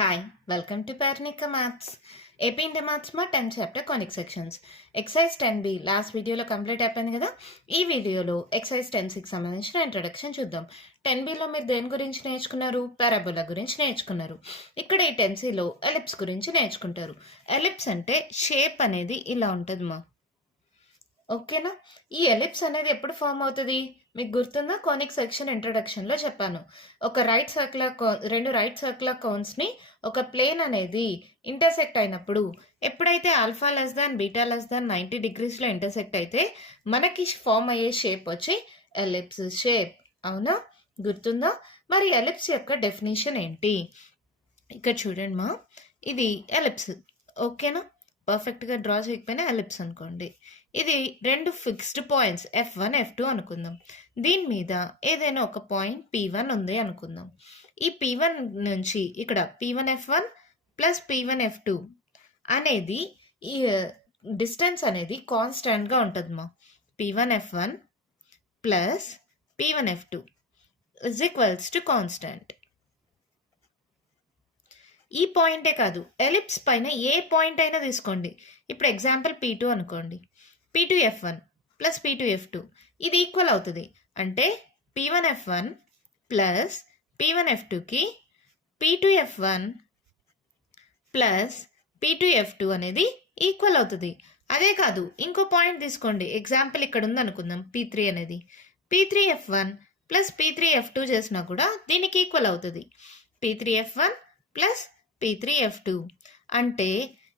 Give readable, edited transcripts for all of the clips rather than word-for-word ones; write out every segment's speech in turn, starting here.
Hi, welcome to Parnika Maths. AP India Maths మా 10th chapter conic sections. Exercise 10B last వీడియోలో complete అయిపోయింది కదా. ఈ వీడియోలో ఎక్సైజ్ 10Cకి సంబంధించిన ఇంట్రొడక్షన్ చూద్దాం. 10Bలో మీరు దేని గురించి నేర్చుకున్నారు? పారాబోలా గురించి నేర్చుకున్నారు. ఇక్కడ ఈ 10Cలో ఎలిప్స్ గురించి నేర్చుకుంటారు. ఎలిప్స్ అంటే షేప్ అనేది ఇలా ఉంటుంది మా. ఓకేనా? ఈ ఎలిప్స్ అనేది ఎప్పుడు ఫామ్ అవుతుంది? మీకు గుర్తుందా? కోనిక్ సెక్షన్ ఇంట్రొడక్షన్లో చెప్పాను. ఒక రైట్ సర్క్యులర్ రెండు రైట్ సర్క్యులర్ కోన్స్ని ఒక ప్లేన్ అనేది ఇంటర్సెక్ట్ అయినప్పుడు ఎప్పుడైతే alpha less than beta less than 90 degreesలో ఇంటర్సెక్ట్ అయితే మనకి ఫామ్ అయ్యే షేప్ వచ్చి ఎలిప్స్ షేప్. అవునా? గుర్తుందా? మరి ఎలిప్స్ యొక్క డెఫినేషన్ ఏంటి? ఇక్కడ చూడండి మా, ఇది ఎలిప్స్. ఓకేనా? పర్ఫెక్ట్గా డ్రా చేయకపోయినా ఎలిప్స్ అనుకోండి. ఇది రెండు ఫిక్స్డ్ పాయింట్స్ F1 F2 అనుకుందాం. దీని మీద ఏదైనా ఒక పాయింట్ P1 ఉంది అనుకుందాం. ఈ P1 నుంచి ఇక్కడ P1 F1 plus P1 F2 అనేది ఈ డిస్టెన్స్ అనేది కాన్స్టాంట్గా ఉంటుంది మా. P1 F1 plus P1 F2 is equals to constant. ఈ పాయింటే కాదు, ఎలిప్స్ పైన ఏ పాయింట్ అయినా తీసుకోండి. ఇప్పుడు ఎగ్జాంపుల్ P2 అనుకోండి. P2 F1 plus P2 F2 ఇది ఈక్వల్ అవుతుంది. అంటే P1 F1 plus P1 F2కి P2 F1 plus P2 F2 అనేది ఈక్వల్ అవుతుంది. అదే కాదు, ఇంకో పాయింట్ తీసుకోండి. ఎగ్జాంపుల్ ఇక్కడ ఉంది అనుకుందాం, P3 అనేది. P3 F1 plus P3 F2 చేసినా కూడా దీనికి ఈక్వల్ అవుతుంది. P3 F1 plus P3 F2 అంటే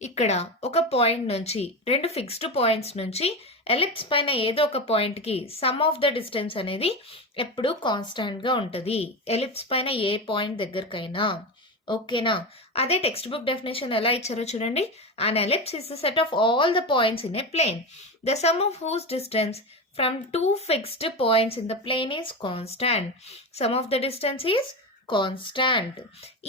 ఇక్కడ ఒక పాయింట్ నుంచి రెండు ఫిక్స్డ్ పాయింట్స్ నుంచి ఎలిప్స్ పైన ఏదో ఒక పాయింట్కి సమ్ ఆఫ్ ద డిస్టెన్స్ అనేది ఎప్పుడూ కాన్స్టాంట్గా ఉంటుంది ఎలిప్స్ పైన ఏ పాయింట్ దగ్గరకైనా. ఓకేనా? అదే టెక్స్ట్ బుక్ డెఫినేషన్ ఎలా ఇచ్చారో చూడండి. An ellipse is the set of all the points in a plane. The sum of whose distance from two fixed points in the plane is constant. Sum of the distance is constant.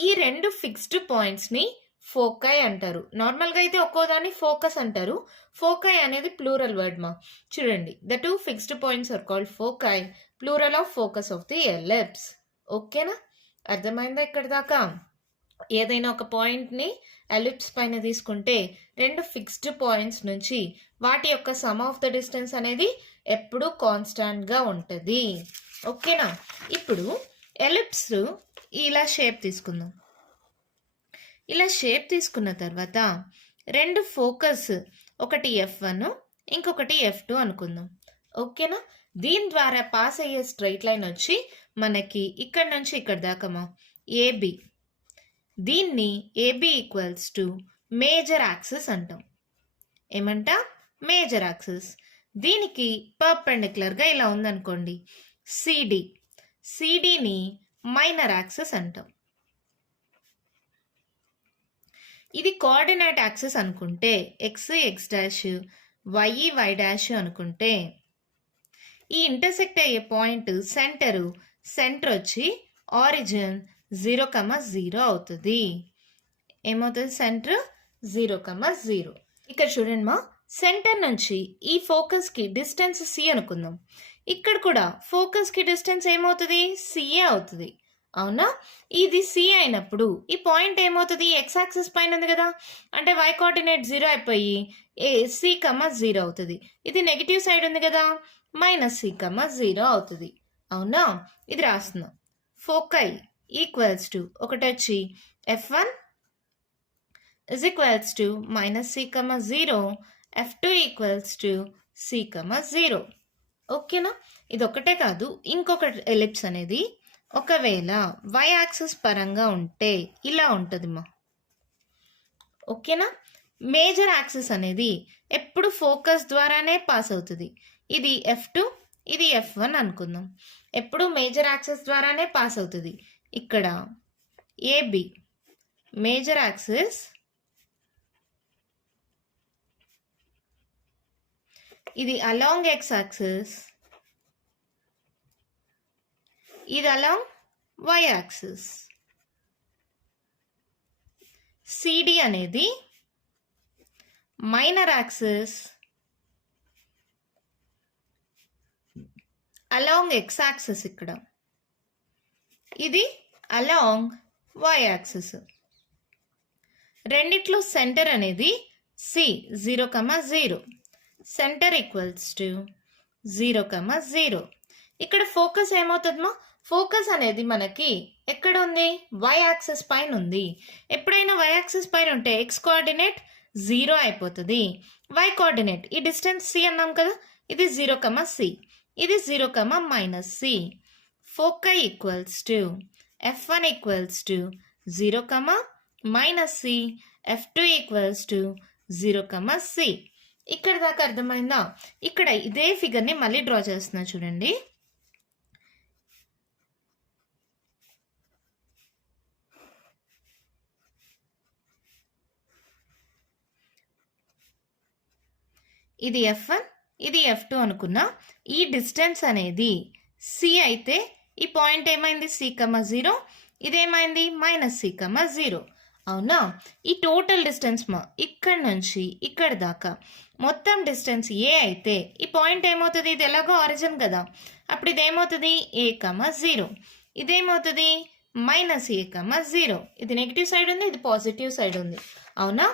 ఈ రెండు fixed పాయింట్స్ని foci అంటారు. నార్మల్గా అయితే ఒక్కోదాన్ని focus అంటారు. Foci అనేది plural word మా. చూడండి, the two fixed points are called foci, plural of focus of the ellipse. ఓకేనా? అర్థమైందా ఇక్కడ దాకా? ఏదైనా ఒక పాయింట్ని ఎలిప్స్ పైన తీసుకుంటే రెండు ఫిక్స్డ్ పాయింట్స్ నుంచి వాటి యొక్క సమ్ ఆఫ్ ద డిస్టెన్స్ అనేది ఎప్పుడూ కాన్స్టాంట్గా ఉంటుంది. ఓకేనా? ఇప్పుడు ఎలిప్స్ ఇలా షేప్ తీసుకుందాం. ఇలా షేప్ తీసుకున్న తర్వాత రెండు ఫోకస్, ఒకటి F1 ఇంకొకటి F2 అనుకుందాం. ఓకేనా? దీని ద్వారా పాస్ అయ్యే స్ట్రైట్ లైన్ వచ్చి మనకి ఇక్కడ నుంచి ఇక్కడ దాకా AB. దీన్ని AB equals to major axis అంటాం. ఏమంట? Major axis. దీనికి పర్పెండిక్యులర్గా ఇలా ఉందనుకోండి CD. CDని మైనర్ యాక్సిస్ అంటాం. ఇది కోఆర్డినేట్ యాక్సిస్ అనుకుంటే X X dash, Y Y dash అనుకుంటే ఈ ఇంటర్సెక్ట్ అయ్యే పాయింట్ సెంటర్ వచ్చి ఆరిజిన్ 0,0 అవుతుంది. ఏమవుతుంది? సెంటర్ 0,0. ఇక్కడ చూడండి మా, సెంటర్ నుంచి ఈ ఫోకస్కి డిస్టెన్స్ C అనుకుందాం. ఇక్కడ కూడా ఫోకస్కి డిస్టెన్స్ ఏమవుతుంది? CA అవుతుంది. అవునా? ఇది C అయినప్పుడు ఈ పాయింట్ ఏమవుతుంది? ఎక్స్ యాక్సిస్ పైన ఉంది కదా, అంటే y కోఆర్డినేట్ 0 అయిపోయి C,0 అవుతుంది. ఇది నెగిటివ్ సైడ్ ఉంది కదా, -C,0 అవుతుంది. అవునా? ఇది రాస్తున్నాం. ఫోకై ఈక్వల్స్ టు ఒకటి వచ్చి F1 is equals to -C,0, F2 equals to C,0. ఓకేనా? ఇది ఒకటే కాదు, ఇంకొక ఎలిప్స్ అనేది ఒకవేళ వై యాక్సిస్ పరంగా ఉంటే ఇలా ఉంటుంది మా. ఓకేనా? మేజర్ యాక్సిస్ అనేది ఎప్పుడు ఫోకస్ ద్వారానే పాస్ అవుతుంది. ఇది F2, ఇది F1 అనుకుందాం. ఎప్పుడు మేజర్ యాక్సిస్ ద్వారానే పాస్ అవుతుంది. ఇక్కడ AB మేజర్ యాక్సిస్, ఇది అలాంగ్ ఎక్స్ యాక్సిస్, ఇది అలాంగ్ వై యాక్సిస్. CD అనేది minor axis along X axis, ఇక్కడ ఇది అలాంగ్ వై యాక్సిస్. రెండిట్లో సెంటర్ అనేది సి 0, 0. Centre equals to 0, 0. ఇక్కడ ఫోకస్ ఏమవుతుందమ్మా? ఫోకస్ అనేది మనకి ఎక్కడ ఉంది? వై యాక్సిస్ పైన ఉంది. ఎప్పుడైనా వై యాక్సిస్ పైన ఉంటే ఎక్స్ కోఆర్డినేట్ 0 అయిపోతుంది. వై కోఆర్డినేట్ ఈ డిస్టెన్స్ సి అన్నాం కదా, ఇది 0, c. ఇది 0, -c. Foci equals to f1 equals to 0, -c. f2 equals to 0, c. ఇక్కడ దాకా అర్థమైందా? ఇక్కడ ఇదే ఫిగర్ని మళ్ళీ డ్రా చేస్తున్నా చూడండి. ఇది f1, ఇది f2 అనుకున్నా. ఈ డిస్టెన్స్ అనేది c అయితే ఈ పాయింట్ ఏమైంది? c, 0. ఇదేమైంది? -c, 0. అవునా? ఈ టోటల్ డిస్టెన్స్ ఇక్కడ నుంచి ఇక్కడ దాకా మొత్తం డిస్టెన్స్ ఏ అయితే ఈ పాయింట్ ఏమవుతుంది? ఇది ఎలాగో ఆరిజిన్ కదా, అప్పుడు ఇదేమవుతుంది? a, 0. ఇదేమవుతుంది? -a, 0. ఇది నెగిటివ్ సైడ్ ఉంది, ఇది పాజిటివ్ సైడ్ ఉంది. అవునా?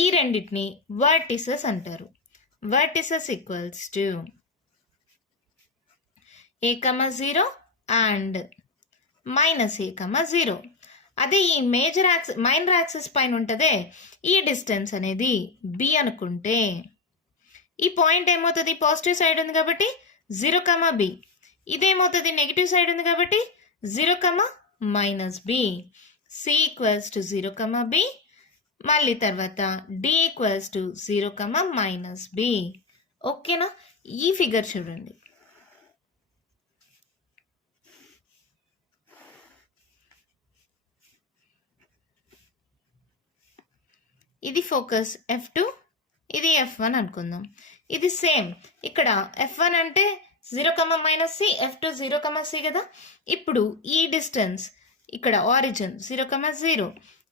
ఈ రెండింటిని వర్టిసెస్ అంటారు. vertices equals to a, 0 and -a, 0. అదే ఈ మేజర్ యాక్సిస్ మైనర్ యాక్సిస్ పైన ఉంటుందే ఈ డిస్టెన్స్ అనేది b అనుకుంటే ఈ పాయింట్ ఏమవుతుంది? పాజిటివ్ సైడ్ ఉంది కాబట్టి 0, b. ఇదేమవుతుంది? నెగిటివ్ సైడ్ ఉంది కాబట్టి 0, -b. c equals to 0, b. మళ్ళీ తర్వాత d ఈక్వల్స్ టు 0, -b. ఓకేనా? ఈ ఫిగర్ చూడండి. ఇది ఫోకస్ f2, ఇది f1 అనుకుందాం. ఇది సేమ్ ఇక్కడ f1 అంటే 0, -c, f2 0, c కదా. ఇప్పుడు ఈ డిస్టెన్స్ ఇక్కడ ఆరిజిన్ 0, 0.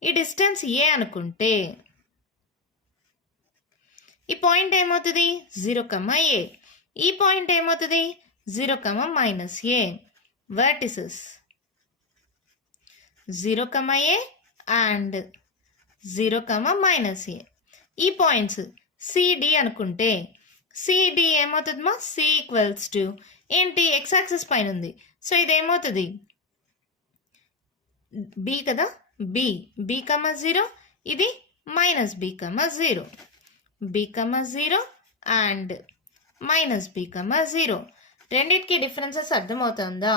ఈ డిస్టెన్స్ ఏ అనుకుంటే ఈ పాయింట్ ఏమవుతుంది? 0, a. ఈ పాయింట్ ఏమవుతుంది? 0, -a. Vertices 0, a and 0, -a. ఈ పాయింట్స్ cd అనుకుంటే cd ఏమవుతుందమ్మా? c ఈక్వల్స్ టు ఏంటి? ఎక్స్ యాక్సిస్ పైన ఉంది, సో ఇదేమవుతుంది? b కదా, b, 0. ఇది -b, 0. b, 0 and -b, 0. రెండింటికి డిఫరెన్సెస్ అర్థమవుతుందా?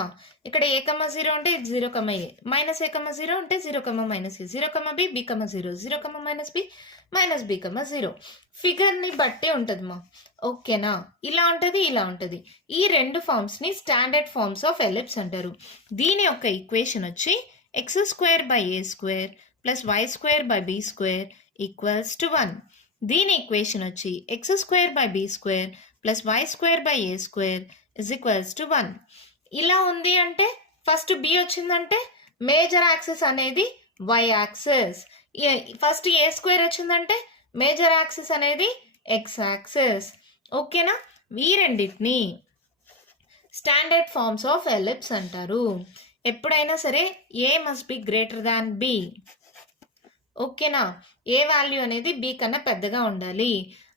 ఇక్కడ a, 0 ఉంటే ఇది 0, a. -a, 0 ఉంటే 0, -a. 0, b, b, 0. 0, -b, b, 0. ఫిగర్ని బట్టి ఉంటుందమ్మా. ఓకేనా? ఇలా ఉంటుంది, ఇలా ఉంటుంది. ఈ రెండు ఫార్మ్స్ని స్టాండర్డ్ ఫార్మ్స్ ఆఫ్ ఎలిప్స్ అంటారు. దీని యొక్క ఈక్వేషన్ వచ్చి x²/a² + y²/b² = 1. దీని ఈక్వేషన్ వచ్చి x²/b² + y²/a² = 1. ఇలా ఉంది అంటే ఫస్ట్ b వచ్చిందంటే మేజర్ యాక్సిస్ అనేది y యాక్సిస్, ఫస్ట్ a² వచ్చిందంటే మేజర్ యాక్సిస్ అనేది x యాక్సిస్. ఓకేనా? ఈ రెండింటిని స్టాండర్డ్ ఫార్మ్స్ ఆఫ్ ఎలిప్స్ అంటారు. ఎప్పుడైనా సరే a must be greater than b. ఓకేనా? ఏ వాల్యూ అనేది b కన్నా పెద్దగా ఉండాలి.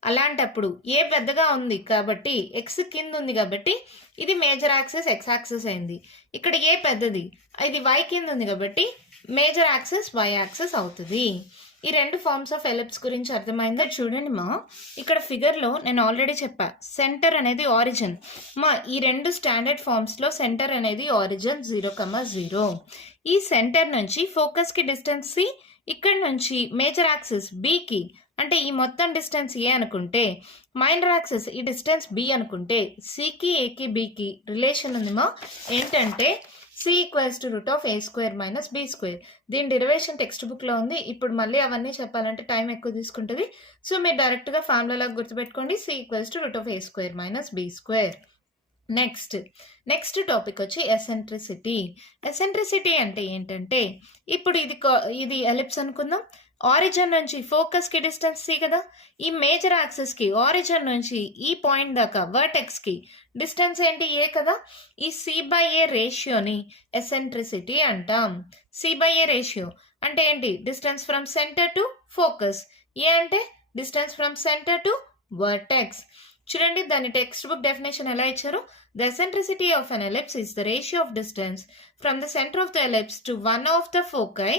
అలాంటప్పుడు ఏ పెద్దగా ఉంది కాబట్టి ఎక్స్ కింద ఉంది కాబట్టి ఇది మేజర్ యాక్సిస్ ఎక్స్ యాక్సిస్ అయింది. ఇక్కడ ఏ పెద్దది, ఇది y కింద ఉంది కాబట్టి మేజర్ యాక్సిస్ y యాక్సిస్ అవుతుంది. ఈ రెండు ఫార్మ్స్ ఆఫ్ ఎలిప్స్ గురించి అర్థమైందా? చూడండి మా, ఇక్కడ ఫిగర్లో నేను ఆల్రెడీ చెప్పా, సెంటర్ అనేది ఆరిజిన్. ఈ రెండు స్టాండర్డ్ ఫార్మ్స్లో సెంటర్ అనేది ఆరిజిన్ 0, 0. ఈ సెంటర్ నుంచి ఫోకస్కి డిస్టెన్స్ c, ఇక్కడ నుంచి మేజర్ యాక్సిస్ bకి అంటే ఈ మొత్తం డిస్టెన్స్ ఏ అనుకుంటే మైనర్ యాక్సిస్ ఈ డిస్టెన్స్ b అనుకుంటే cకి aకి bకి రిలేషన్ ఉందిమా. ఏంటంటే c = √a² - b². దీని డెరివేషన్ టెక్స్ట్ బుక్లో ఉంది. ఇప్పుడు మళ్ళీ అవన్నీ చెప్పాలంటే టైం ఎక్కువ తీసుకుంటుంది. సో మీరు డైరెక్ట్గా ఫార్ములాగా గుర్తుపెట్టుకోండి, c = √a² - b². Next topic వచ్చి ఎసెంట్రిసిటీ. ఎసెంట్రిసిటీ అంటే ఏంటంటే ఇప్పుడు ఇది ఎలిప్స్ అనుకుందాం. ఆరిజిన్ నుంచి ఫోకస్కి డిస్టెన్స్ c కదా. ఈ మేజర్ యాక్సిస్కి ఆరిజిన్ నుంచి ఈ పాయింట్ దాకా వర్టెక్స్కి డిస్టెన్స్ ఏంటి? a కదా. ఈ c/a రేషియోని ఎసెంట్రిసిటీ అంటాం. c/a రేషియో అంటే ఏంటి? Distance from centre to focus. A అంటే distance from centre to vertex. చూడండి దాని టెక్స్ట్ బుక్ డెఫినేషన్ ఎలా ఇచ్చారు. The eccentricity of an ellipse is the ratio of distance from the centre of the ellipse to one of the foci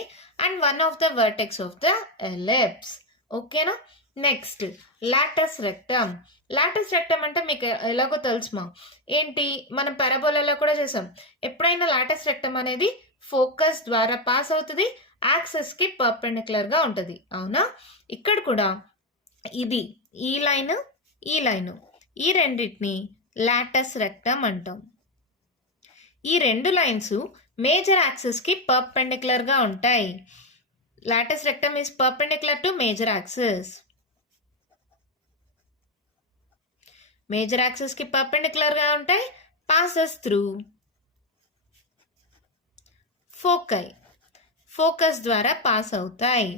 and one of the vertex of the ellipse. ఓకేనా? Next latus rectum. Latus rectum అంటే మీకు ఎలాగో తెలుసుమా, ఏంటి మనం పారాబోలాలో కూడా చేసాం. ఎప్పుడైనా Lotus rectum అనేది ఫోకస్ ద్వారా పాస్ అవుతుంది, యాక్సెస్ కి పర్పెండిక్యులర్ గా ఉంటుంది. అవునా? ఇక్కడ కూడా ఇది ఈ లైన్ ఈ లైన్ ఈ రెండింటిని లాటస్ రెక్టమ్ అంటాం. ఈ రెండు లైన్స్ మేజర్ యాక్సెస్ కి పర్పెండిక్యులర్ గా ఉంటాయి. Lotus rectum is perpendicular to major access. Major access కి పర్పెండిక్యులర్ గా ఉంటాయి, పాసెస్ త్రూ ఫోకై, ఫోకస్ ద్వారా పాస్ అవుతాయి.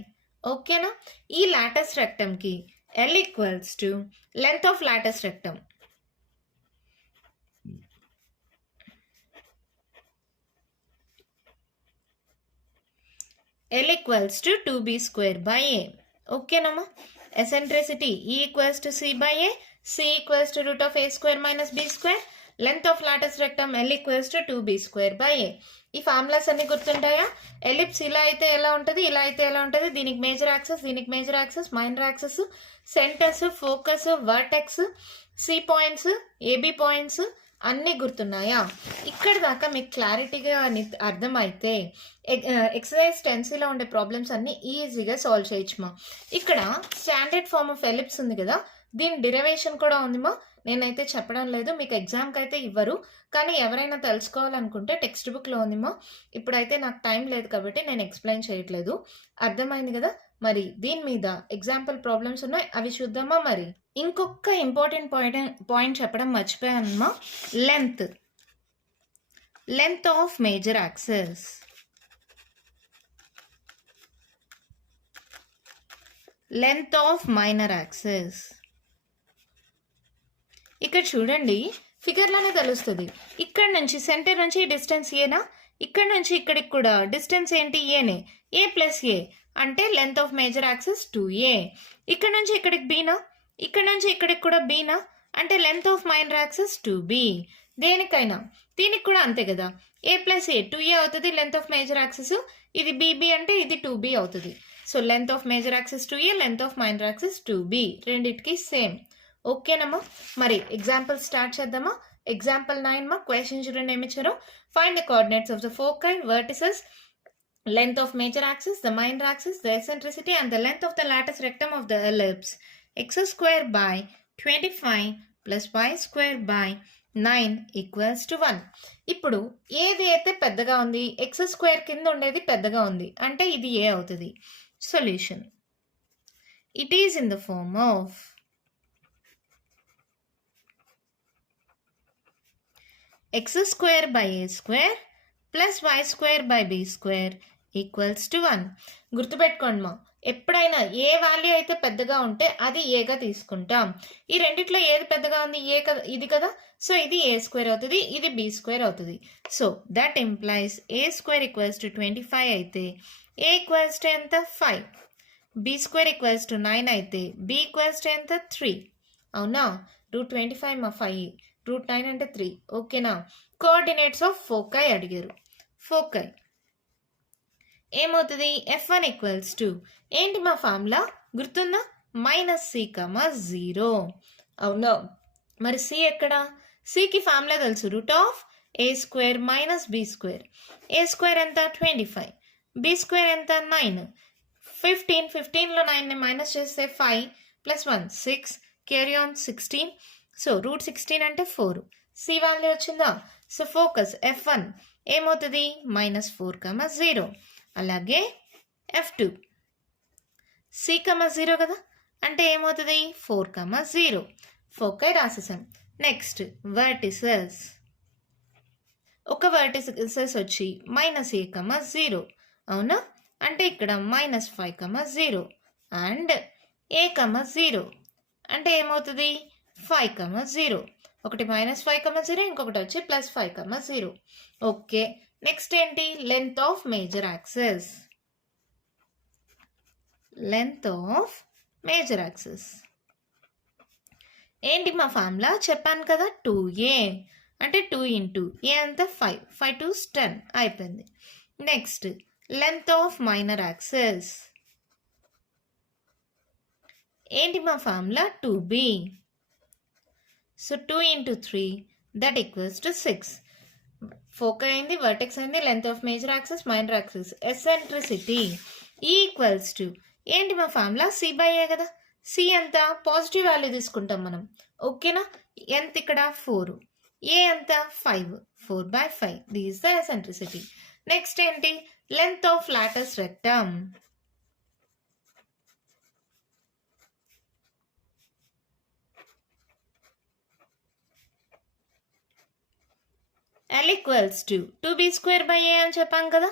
ఓకేనా? ఈ లాటస్ రెక్టమ్ కి L equals to length of latus rectum. L equals to 2b square by a. ఓకేనమ్మా? Eccentricity E equals to c by a, c equals to root of a square minus b square. Length of latus rectum L equals to 2b square by a. ఈ formulas అన్ని గుర్తుంటాయా? Ellipse ఇలా అయితే ఎలా ఉంటుంది, ఇలా అయితే ఎలా ఉంటుంది, దీనికి మేజర్ యాక్సెస్, దీనికి major axes, minor axes, centres, focus, vertex, C points, AB points అన్నీ గుర్తున్నాయా? ఇక్కడ దాకా మీకు క్లారిటీగా అర్థమైతే ఎక్సర్సైజ్ 10Cలో ఉండే ప్రాబ్లమ్స్ అన్ని ఈజీగా సాల్వ్ చేయొచ్చుమా. ఇక్కడ స్టాండర్డ్ ఫార్మ్ ఆఫ్ ఎలిప్స్ ఉంది కదా, దీని డెరివేషన్ కూడా ఉందిమా. నేనైతే చెప్పడం లేదు, మీకు ఎగ్జామ్కి అయితే ఇవ్వరు, కానీ ఎవరైనా తెలుసుకోవాలనుకుంటే టెక్స్ట్ బుక్లో ఉందిమా. ఇప్పుడైతే నాకు టైం లేదు కాబట్టి నేను ఎక్స్ప్లెయిన్ చేయట్లేదు. అర్థమైంది కదా? మరి దీని మీద ఎగ్జాంపుల్ ప్రాబ్లమ్స్ ఉన్నాయి, అవి చూద్దామా. మరి ఇంకొక ఇంపార్టెంట్ పాయింట్ చెప్పడం మర్చిపోయానమ్మా. Length of major axes. Length of minor axes. ఇక్కడ చూడండి, ఫిగర్లోనే తెలుస్తుంది. ఇక్కడ నుంచి సెంటర్ నుంచి డిస్టెన్స్ ఏనా, ఇక్కడ నుంచి ఇక్కడికి కూడా డిస్టెన్స్ ఏంటి? ఏనే. ఏ ప్లస్ ఏ అంటే length of major axes 2a. ఇక్కడ నుంచి ఇక్కడికి బీనా, ఇక్కడ నుంచి ఇక్కడికి కూడా బీనా అంటే length of minor axes 2b. దేనికైనా దీనికి కూడా అంతే కదా, ఏ ప్లస్ ఏ 2a అవుతుంది లెంత్ ఆఫ్ మేజర్ యాక్సెస్. ఇది బీబీ అంటే ఇది 2b అవుతుంది. So length of major axes 2a, length of minor axes 2b, రెండిటికి సేమ్. ఓకేనమ్మా? మరి ఎగ్జాంపుల్ స్టార్ట్ చేద్దామా. ఎగ్జాంపుల్ 9 మా క్వశ్చన్ చూడండి ఏమి ఇచ్చారో. Find the coordinates of the foci, vertices, length of major axis, the minor axis, the eccentricity and the length of the lattice rectum of the ellipse. X square by 25 plus y square by 9 equals to 1. ఇప్పుడు ఏది అయితే పెద్దగా ఉంది, x square కింద ఉండేది పెద్దగా ఉంది అంటే ఇది ఏ అవుతుంది. Solution. It is in the form of x square by a square plus y square by b square equals to 1. గుర్తుపెట్టుకోండి మా, ఎప్పుడైనా ఏ వాల్యూ అయితే పెద్దగా ఉంటే అది ఏగా తీసుకుంటాం. ఈ రెండిట్లో ఏది పెద్దగా ఉంది? ఏ కదా, ఇది కదా. సో ఇది ఏ స్క్వేర్ అవుతుంది, ఇది బి స్క్వేర్ అవుతుంది. So that implies A square equals to 25 అయితే ఏ ఈక్వల్స్ టు ఎంత? 5. బి స్క్వేర్ ఈక్వల్స్ టు 9 అయితే బి ఈక్వల్స్ టు ఎంత? 3. అవునా? √25 మా 5, √9 అంటే 3. ఓకేనా? కోఆర్డినేట్స్ ఆఫ్ ఫోకై అడిగారు. ఫోకై ఏమవుతుంది? F1 ఈక్వల్స్ టు ఏంటి మా ఫార్ములా గుర్తుందా? -c,0. అవునా? మరి సి ఎక్కడ? సికి ఫార్ములా తెలుసు, √a² మైనస్ b స్క్వేర్. ఏ స్క్వేర్ ఎంత? 25. బి స్క్వేర్ ఎంత? 9. 15లో 9ని మైనస్ చేస్తే 5 + 1 6, క్యారీ ఆన్ 16. సో √16 అంటే 4. సి వాల్యూ వచ్చిందా? సో ఫోకస్ F1 ఏమవుతుంది? -4,0. అలాగే F2 c,0 కదా, అంటే ఏమవుతుంది? 4,0. ఫోకై రాసేసాం. Next vertices. ఒక వర్టిసెస్ వచ్చి -a,0. అవునా? అంటే ఇక్కడ -5,0 అండ్ a,0 అంటే ఏమవుతుంది? 5,0. ఒకటి -5,0, ఇంకొకటి వచ్చి +5,0. ఓకే. నెక్స్ట్ ఏంటి? Length of major axes. Length of major axis. ఏంటి మా ఫార్ములా చెప్పాను కదా, 2a అంటే 2 ఇంటూ ఏ అంతా 5, 5 to 10 అయిపోయింది. Next length of minor axis. ఏంటి మా formula 2b. So 2 into 3 that equals to 6. Focus అయింది, వర్టెక్స్ అయింది, length of major axis, minor axis, eccentricity equals to ఏంటి మా ఫార్ములా c/a కదా. సి ఎంత పాజిటివ్ వాల్యూ తీసుకుంటాం మనం, ఓకేనా. ఎంత ఇక్కడ 4, ఏ ఎంత 5, 4/5. This the eccentricity. నెక్స్ట్ ఏంటి length of latus rectum. L equals to 2b² అని చెప్పాం కదా.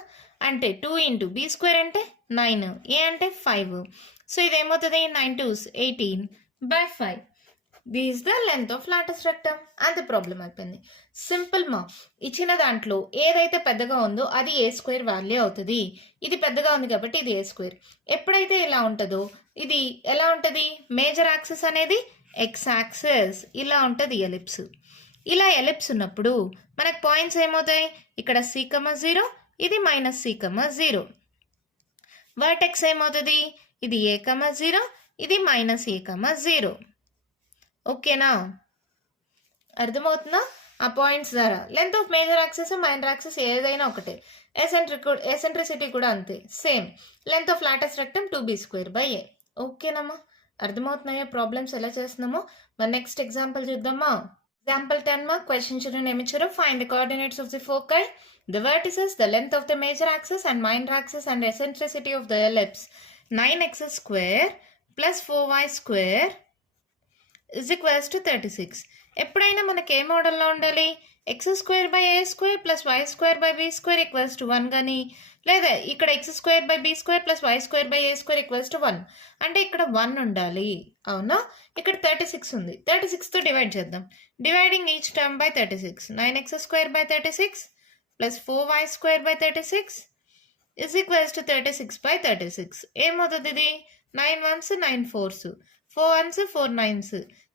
అంటే 2 ఇంటూ b² అంటే 9, ఏ అంటే 5. సో ఇదేమవుతుంది 9 2s 18/5. This the length of latus rectum. అంత ప్రాబ్లం అయిపోయింది. సింపుల్ మా. ఇచ్చిన దాంట్లో ఏదైతే పెద్దగా ఉందో అది a² వాల్యూ అవుతుంది. ఇది పెద్దగా ఉంది కాబట్టి ఇది a². ఎప్పుడైతే ఇలా ఉంటుందో ఇది ఎలా ఉంటుంది, మేజర్ యాక్సిస్ అనేది x యాక్సిస్ ఇలా ఉంటుంది ఎలిప్స్. ఇలా ఎలిప్స్ ఉన్నప్పుడు మనకు పాయింట్స్ ఏమవుతాయి, ఇక్కడ c,0, ఇది -c,0. వర్టెక్స్ ఏమవుతుంది, ఇది a,0, ఇది -a,0. ఓకేనా, అర్థమవుతుందా. ఆ పాయింట్స్ ద్వారా length of major axis minor axis ఏదైనా ఒకటే. ఎసెంట్రిసిటీ కూడా అంతే, same. Length of latus rectum 2b²a. ఓకేనమ్మా, అర్థమవుతున్నాయా ప్రాబ్లమ్స్ ఎలా చేస్తున్నామో. మరి నెక్స్ట్ ఎగ్జాంపుల్ చూద్దామా. Example 10 mark question children emichiro. Find the coordinates of the foci, the vertices, the length of the major axis and minor axis and eccentricity of the ellipse. 9x square plus 4y square is equals to 36. ఎప్పుడైనా మనకి ఏ మోడల్లో ఉండాలి, x²/a² plus y²/b² equals to 1 కానీ, లేదా ఇక్కడ x²/b² plus y²/a² equals to 1 అంటే ఇక్కడ 1 ఉండాలి, అవునా. ఇక్కడ 36 ఉంది, 36తో డివైడ్ చేద్దాం. Dividing each term by 36. 9x²/36 plus 4y²/36 is equals to 36/36. ఏమవుతుంది ఇది, 9 1s 9 4s, 4 1s 4 9s,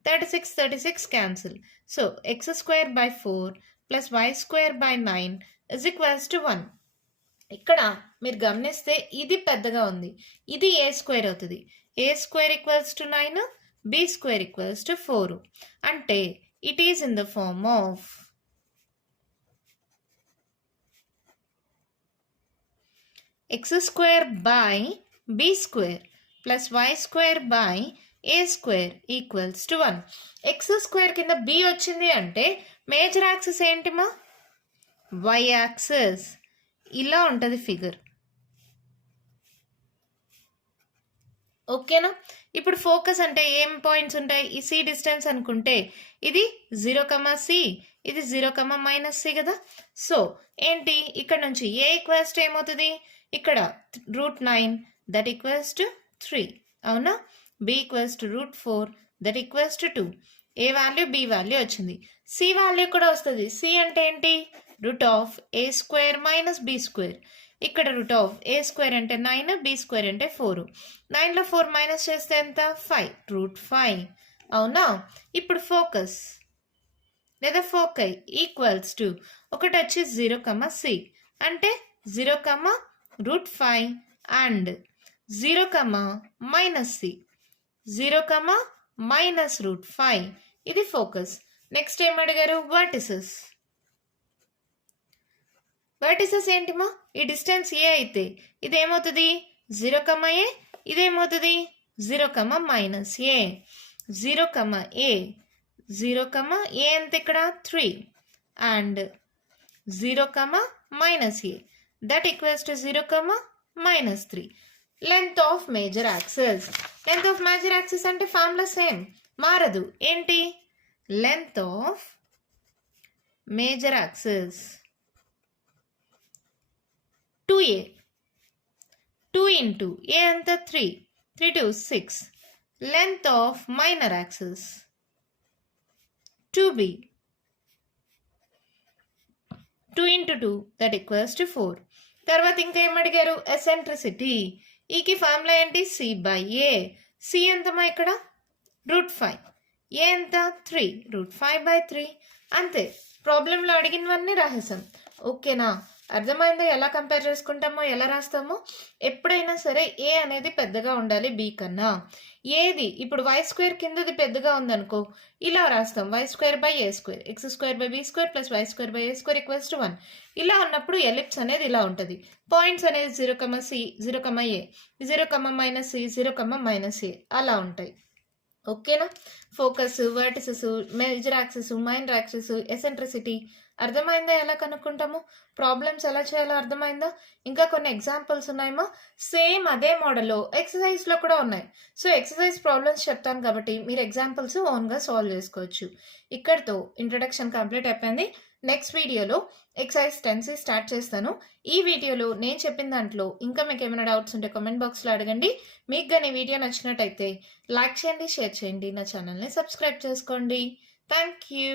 36 cancel. So x²/4 plus y²/9 is equals to 1. ఇక్కడ మీరు గమనిస్తే ఇది పెద్దగా ఉంది, ఇది a² అవుతుంది. a² equals to 9, b² equals to 4. అంటే it is in the form of x²/b² plus y²/a² equals to 1. x² కింద b వచ్చింది అంటే మేజర్ యాక్సిస్ ఏంటిమా, y యాక్సిస్. ఇలా ఉంటుంది ఫిగర్, ఓకేనా. ఇప్పుడు ఫోకస్ అంటే ఏం పాయింట్స్ ఉంటాయి, ఈ c డిస్టెన్స్ అనుకుంటే ఇది 0,c, ఇది 0,-c కదా. సో ఏంటి ఇక్కడ నుంచి a ఈక్వల్స్ టు ఏమవుతుంది, ఇక్కడ √9 దట్ ఈక్వల్స్ టు 3, అవునా. b equals to √4 that equals to 2. A value b value వచ్చింది, c వాల్యూ కూడా వస్తుంది. c అంటే ఏంటి, √a² - b². ఇక్కడ √a² అంటే 9, b² అంటే 4. 9లో 4 మైనస్ చేస్తే ఎంత 5, √5, అవునా. ఇప్పుడు ఫోకస్ లేదా ఫోకై ఈక్వల్స్ టు ఒకటి వచ్చి 0,c అంటే 0,√5 అండ్ 0,-c, 0,-√5. ఇది ఫోకస్. నెక్స్ట్ ఏం అడిగారు, వర్టిసెస్. వర్టిసెస్ ఏంటిమా, ఈ డిస్టెన్స్ ఏ అయితే ఇదేమవుతుంది 0,a, ఇదేమవుతుంది 0,-a. 0,a, 0,a ఎంత ఇక్కడ 3 and 0,-a that equals to 0,-3. Length of major axis. Length of major axis అంటే ఫార్ములా సేమ్, మారదు. ఏంటి, length of major axis 2a, 2 into a అంత 3, 3 to 6. Length of minor axis 2b, 2 into 2 that equals to 4. తర్వాత ఇంకా ఏమడిగారు, eccentricity ఈకి formula ఏంటి? C/A. C ఎంతమ్మా ఇక్కడ? √5. ఏ ఎంత? 3. √5/3. అంతే. ప్రాబ్లంలో అడిగినవన్నీ రాసేసాం. ఓకేనా? అర్థమైందా? ఎలా కంపేర్ చేసుకుంటామో, ఎలా రాస్తామో? ఎప్పుడైనా సరే ఏ అనేది పెద్దగా ఉండాలి బి కన్నా. ఏది ఇప్పుడు y² కిందది పెద్దగా ఉందనుకో, ఇలా రాస్తాం. y²/a², x²/b² + y²/a² = 1. ఇలా ఉన్నప్పుడు ఎలిప్స్ అనేది ఇలా ఉంటుంది. పాయింట్స్ అనేది 0, C, 0, A, 0, - C, 0, - A అలా ఉంటాయి. ఓకేనా? Focus, vertices, major axis, minor axis, eccentricity అర్థమైందా? ఎలా కనుక్కుంటాము? ప్రాబ్లమ్స్ ఎలా చేయాలో అర్థమైందా? ఇంకా కొన్ని ఎగ్జాంపుల్స్ ఉన్నాయేమో. సేమ్ అదే మోడల్లో ఎక్సర్సైజ్లో కూడా ఉన్నాయి. సో ఎక్సర్సైజ్ ప్రాబ్లమ్స్ చెప్తాను కాబట్టి మీరు ఎగ్జాంపుల్స్ ఓన్గా సాల్వ్ చేసుకోవచ్చు. ఇక్కడితో ఇంట్రడక్షన్ కంప్లీట్ అయిపోయింది. నెక్స్ట్ వీడియోలో ఎక్సర్సైజ్ 10C స్టార్ట్ చేస్తాను. ఈ వీడియోలో నేను చెప్పిన దాంట్లో ఇంకా మీకు ఏమైనా డౌట్స్ ఉంటే కామెంట్ బాక్స్లో అడగండి. మీకు కానీ వీడియో నచ్చినట్టయితే లైక్ చేయండి, షేర్ చేయండి, నా ఛానల్ని సబ్స్క్రైబ్ చేసుకోండి. Thank you.